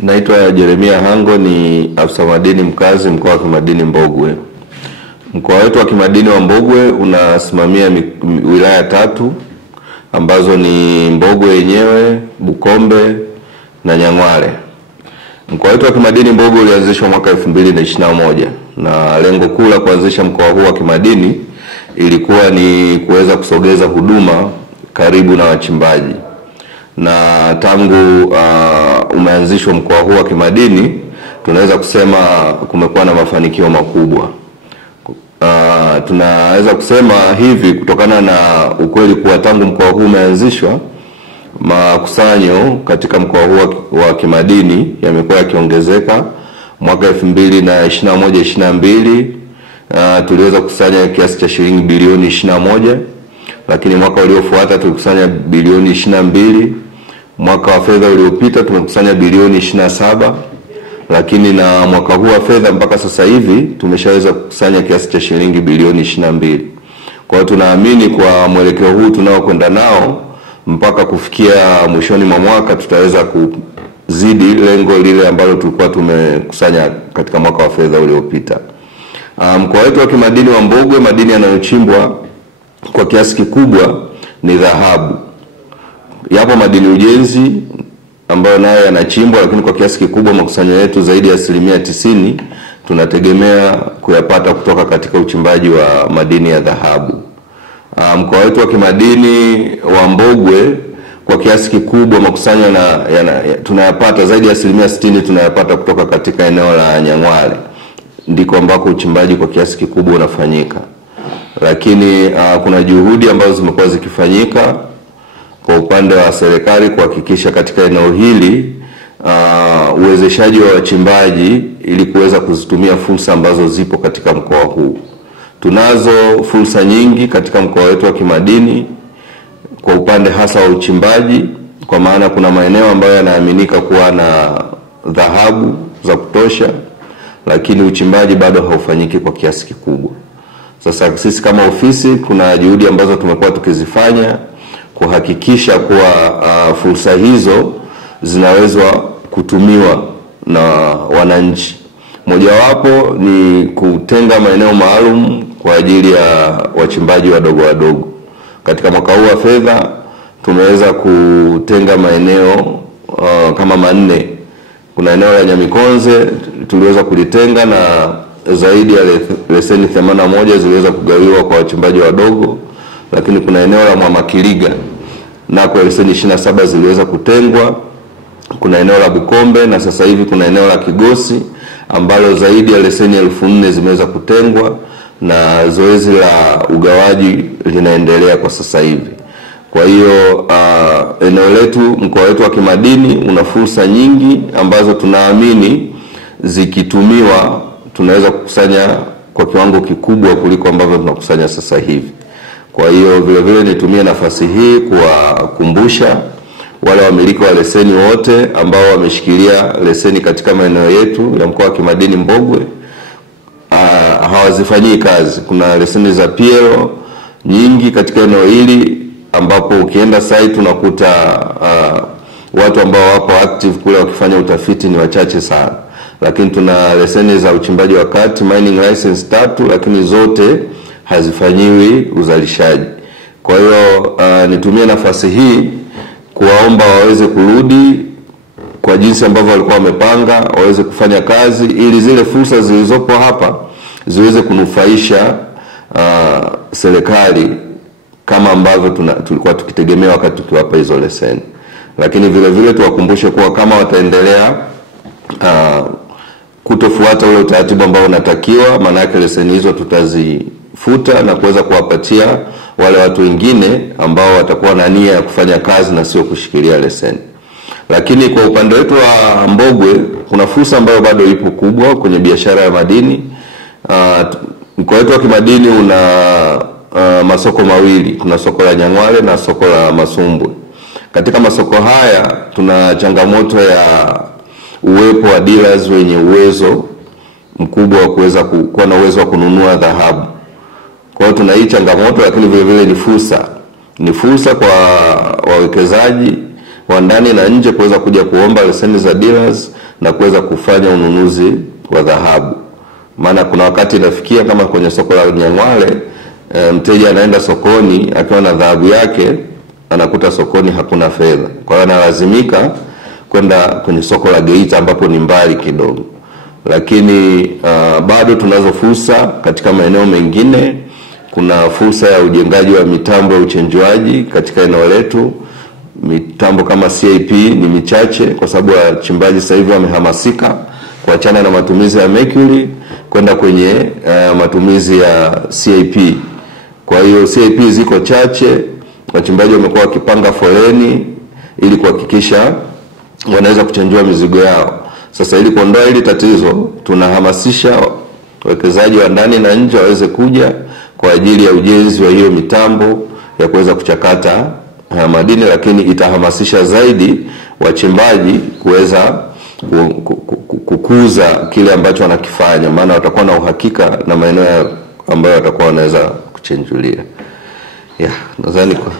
Naitwa Jeremia Hango, ni afisa madini mkazi mkoa wa Kimadini Mbogwe. Mkoa wetu wa Kimadini wa Mbogwe unasimamia wilaya 3 ambazo ni Mbogwe yenyewe, Bukombe na Nyang'hwale. Mkoa wetu wa Kimadini Mbogwe ulianzishwa mwaka 2021 na lengo kuu la kuanzisha mkoa huu wa kimadini ilikuwa ni kuweza kusogeza huduma karibu na wachimbaji. Na tangu umeanzishwa mkoa huu wa kimadini, tunaweza kusema kumekuwa na mafanikio makubwa. Tunaweza kusema hivi kutokana na ukweli kuwa tangu mkoa huu umeanzishwa, makusanyo katika mkoa huu wa kimadini yamekuwa yakiongezeka. Mwaka 2021-22 tuliweza kukusanya kiasi cha shilingi bilioni 21, lakini mwaka uliofuata tulikusanya bilioni 22. Mwaka wa fedha uliopita tumekusanya bilioni 27, lakini na mwaka huu wa fedha mpaka sasa hivi tumeshaweza kukusanya kiasi cha shilingi bilioni 22. Kwa hiyo tunaamini kwa mwelekeo huu tunaokwenda nao mpaka kufikia mwishoni mwa mwaka tutaweza kuzidi lengo lile ambalo tulikuwa tumekusanya katika mwaka wa fedha uliopita. Mkoa wetu wa kimadini wa Mbogwe, madini yanayochimbwa kwa kiasi kikubwa ni dhahabu. Yapo madini ujenzi ambayo nayo yanachimbwa, lakini kwa kiasi kikubwa makusanyo yetu zaidi ya 90% tunategemea kuyapata kutoka katika uchimbaji wa madini ya dhahabu. Mkoa wetu wa kimadini wa Mbogwe kwa kiasi kikubwa makusanyo tunayapata zaidi ya 60% tunayapata kutoka katika eneo la Nyang'hwale, ndiko ambako uchimbaji kwa kiasi kikubwa unafanyika. Lakini kuna juhudi ambazo zimekuwa zikifanyika kwa upande wa serikali kuhakikisha katika eneo hili uwezeshaji wa wachimbaji ili kuweza kuzitumia fursa ambazo zipo katika mkoa huu. Tunazo fursa nyingi katika mkoa wetu wa kimadini kwa upande hasa wa uchimbaji, kwa maana kuna maeneo ambayo yanaaminika kuwa na dhahabu za kutosha, lakini uchimbaji bado haufanyiki kwa kiasi kikubwa. Sasa sisi kama ofisi kuna juhudi ambazo tumekuwa tukizifanya kuhakikisha kuwa fursa hizo zinaweza kutumiwa na wananchi. Mojawapo ni kutenga maeneo maalum kwa ajili ya wachimbaji wadogo. Katika mwaka huu wa fedha tumeweza kutenga maeneo kama 4. Kuna eneo la Nyamikonze tuliweza kulitenga na zaidi ya leseni 81 ziliweza kugawiwa kwa wachimbaji wadogo, lakini kuna eneo la Mwamakiliga na kwa leseni 27 ziliweza kutengwa. Kuna eneo la Bukombe na sasa hivi kuna eneo la Kigosi ambalo zaidi ya leseni 4000 zimeweza kutengwa na zoezi la ugawaji linaendelea kwa sasa hivi. Kwa hiyo eneo letu, mkoa wetu wa kimadini una fursa nyingi ambazo tunaamini zikitumiwa tunaweza kukusanya kwa kiwango kikubwa kuliko ambavyo tunakusanya sasa hivi. Kwa hiyo vile vile nitumie nafasi hii kuwakumbusha wale wamiliki wa leseni wote ambao wameshikilia leseni katika maeneo yetu ya mkoa wa kimadini Mbogwe hawazifanyii kazi. Kuna leseni za PL nyingi katika eneo hili ambapo ukienda site unakuta watu ambao wapo active kule wakifanya utafiti ni wachache sana. Lakini tuna leseni za uchimbaji wa kati, mining license 3, lakini zote hazifanyiwi uzalishaji. Kwa hiyo nitumie nafasi hii kuwaomba waweze kurudi kwa jinsi ambavyo walikuwa wamepanga, waweze kufanya kazi ili zile fursa zilizopo hapa ziweze kunufaisha serikali kama ambavyo tulikuwa tukitegemea wakati tukiwapa hizo leseni. Lakini vile vile tuwakumbushe kuwa kama wataendelea kutofuata ule utaratibu ambao unatakiwa, maana yake leseni hizo tutazifuta na kuweza kuwapatia wale watu wengine ambao watakuwa na nia ya kufanya kazi na sio kushikilia leseni. Lakini kwa upande wetu wa Mbogwe kuna fursa ambayo bado ipo kubwa kwenye biashara ya madini. Mkoa wetu wa kimadini una masoko mawili, kuna soko la Nyang'hwale na soko la Masumbwe. Katika masoko haya tuna changamoto ya uwepo wa dealers wenye uwezo mkubwa wa kuweza kuwa na uwezo wa kununua dhahabu. Kwa hiyo tuna hii changamoto, lakini vile vile ni fursa kwa wawekezaji wa ndani na nje kuweza kuja kuomba leseni za dealers na kuweza kufanya ununuzi wa dhahabu. Maana kuna wakati inafikia kama kwenye soko la Nyang'hwale, mteja anaenda sokoni akiwa na dhahabu yake, anakuta sokoni hakuna fedha. Kwa hiyo analazimika kwenda kwenye soko la Geita ambapo ni mbali kidogo. Lakini bado tunazo fursa katika maeneo mengine. Kuna fursa ya ujengaji wa mitambo ya uchenjuaji katika eneo letu. Mitambo kama CIP ni michache kwa sababu wachimbaji sasa hivi wamehamasika kuachana na matumizi ya mercury kwenda kwenye matumizi ya CIP. Kwa hiyo CIP ziko chache, wachimbaji wamekuwa wakipanga foleni ili kuhakikisha wanaweza kuchenjua mizigo yao. Sasa ili kuondoa hili tatizo, tunahamasisha wawekezaji wa ndani na nje waweze kuja kwa ajili ya ujenzi wa hiyo mitambo ya kuweza kuchakata madini, lakini itahamasisha zaidi wachimbaji kuweza kukuza kile ambacho wanakifanya, maana watakuwa na uhakika na maeneo ambayo watakuwa wanaweza kuchenjulia. Nadhani kwa